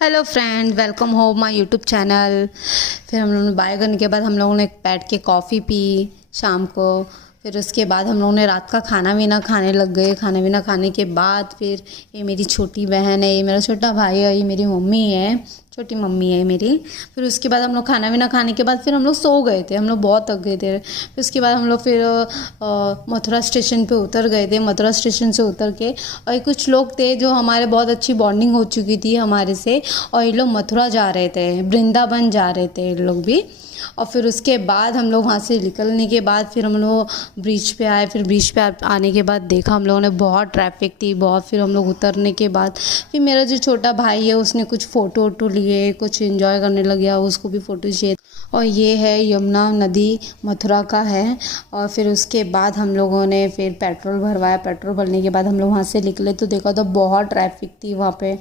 Hello friend, welcome हो my YouTube channel. फिर हम लोगों ने बाय करने के बाद हम लोगों ने बैठ के कॉफ़ी पी शाम को। फिर उसके बाद हम लोगों ने रात का खाना पीना खाने लग गए। खाना पीना खाने के बाद फिर ये मेरी छोटी बहन है, ये मेरा छोटा भाई है, ये मेरी मम्मी है, छोटी मम्मी है मेरी। फिर उसके बाद हम लोग खाना पीना खाने के बाद फिर हम लोग सो गए थे। हम लोग बहुत थक गए थे। फिर उसके बाद हम लोग फिर मथुरा स्टेशन पे उतर गए थे। मथुरा स्टेशन से उतर के और कुछ लोग थे जो हमारे बहुत अच्छी बॉन्डिंग हो चुकी थी हमारे से, और ये लोग मथुरा जा रहे थे, वृंदावन जा रहे थे ये लोग भी। और फिर उसके बाद हम लोग वहाँ से निकलने के बाद फिर हम लोग ब्रिज पे आए। फिर ब्रिज पे आने के बाद देखा हम लोगों ने बहुत ट्रैफिक थी बहुत। फिर हम लोग उतरने के बाद फिर मेरा जो छोटा भाई है उसने कुछ फ़ोटो वोटो लिए, कुछ एंजॉय करने लग गया, उसको भी फ़ोटो चाहिए। और ये है यमुना नदी, मथुरा का है। और फिर उसके बाद हम लोगों ने फिर पेट्रोल भरवाया। पेट्रोल भरने के बाद हम लोग वहाँ से निकले तो देखा तो बहुत ट्रैफिक थी वहाँ पे।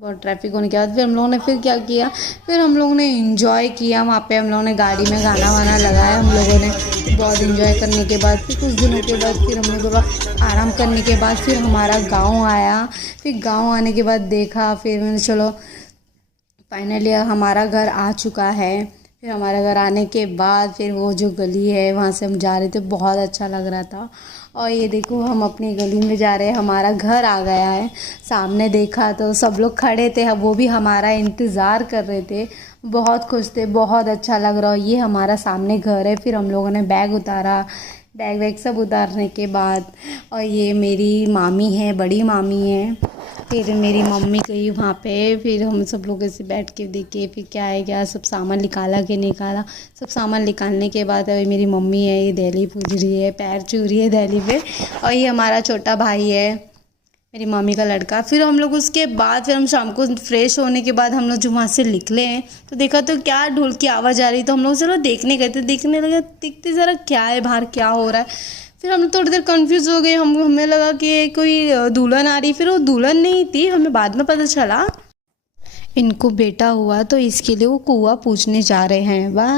बहुत ट्रैफिक होने के बाद फिर हम लोगों ने फिर क्या किया, फिर हम लोगों ने इंजॉय किया वहाँ पे। हम लोगों ने गाड़ी में गाना वाना लगाया हम लोगों ने। बहुत इंजॉय करने के बाद फिर कुछ दिनों के बाद फिर हमने थोड़ा आराम करने के बाद फिर हमारा गांव आया। फिर गांव आने के बाद देखा, फिर मैंने चलो फाइनली हमारा घर आ चुका है। फिर हमारे घर आने के बाद फिर वो जो गली है वहाँ से हम जा रहे थे, बहुत अच्छा लग रहा था। और ये देखो हम अपनी गली में जा रहे हैं, हमारा घर आ गया है। सामने देखा तो सब लोग खड़े थे, वो भी हमारा इंतज़ार कर रहे थे, बहुत खुश थे, बहुत अच्छा लग रहा। ये हमारा सामने घर है। फिर हम लोगों ने बैग उतारा, बैग वैग सब उतारने के बाद, और ये मेरी मामी है, बड़ी मामी है। फिर मेरी मम्मी गई वहाँ पे। फिर हम सब लोग ऐसे बैठ के देखे फिर क्या है क्या सब सामान निकाला कि निकाला। सब सामान निकालने के बाद अभी मेरी मम्मी है, ये दहली पूज रही है, पैर छू रही है दहली पे। और ये हमारा छोटा भाई है, मेरी मम्मी का लड़का। फिर हम लोग उसके बाद फिर हम शाम को फ्रेश होने के बाद हम लोग जो वहाँ से निकले हैं तो देखा तो क्या ढोल की आवाज़ आ रही। तो हम लोग चलो देखने गए थे, देखने लगे, देखते ज़रा क्या है बाहर क्या हो रहा है। फिर हम थोड़ी देर कंफ्यूज हो गए, हमें लगा कि कोई दुल्हन आ रही। फिर वो दुल्हन नहीं थी, हमें बाद में पता चला इनको बेटा हुआ तो इसके लिए वो कुआं पूजने जा रहे हैं। वाह।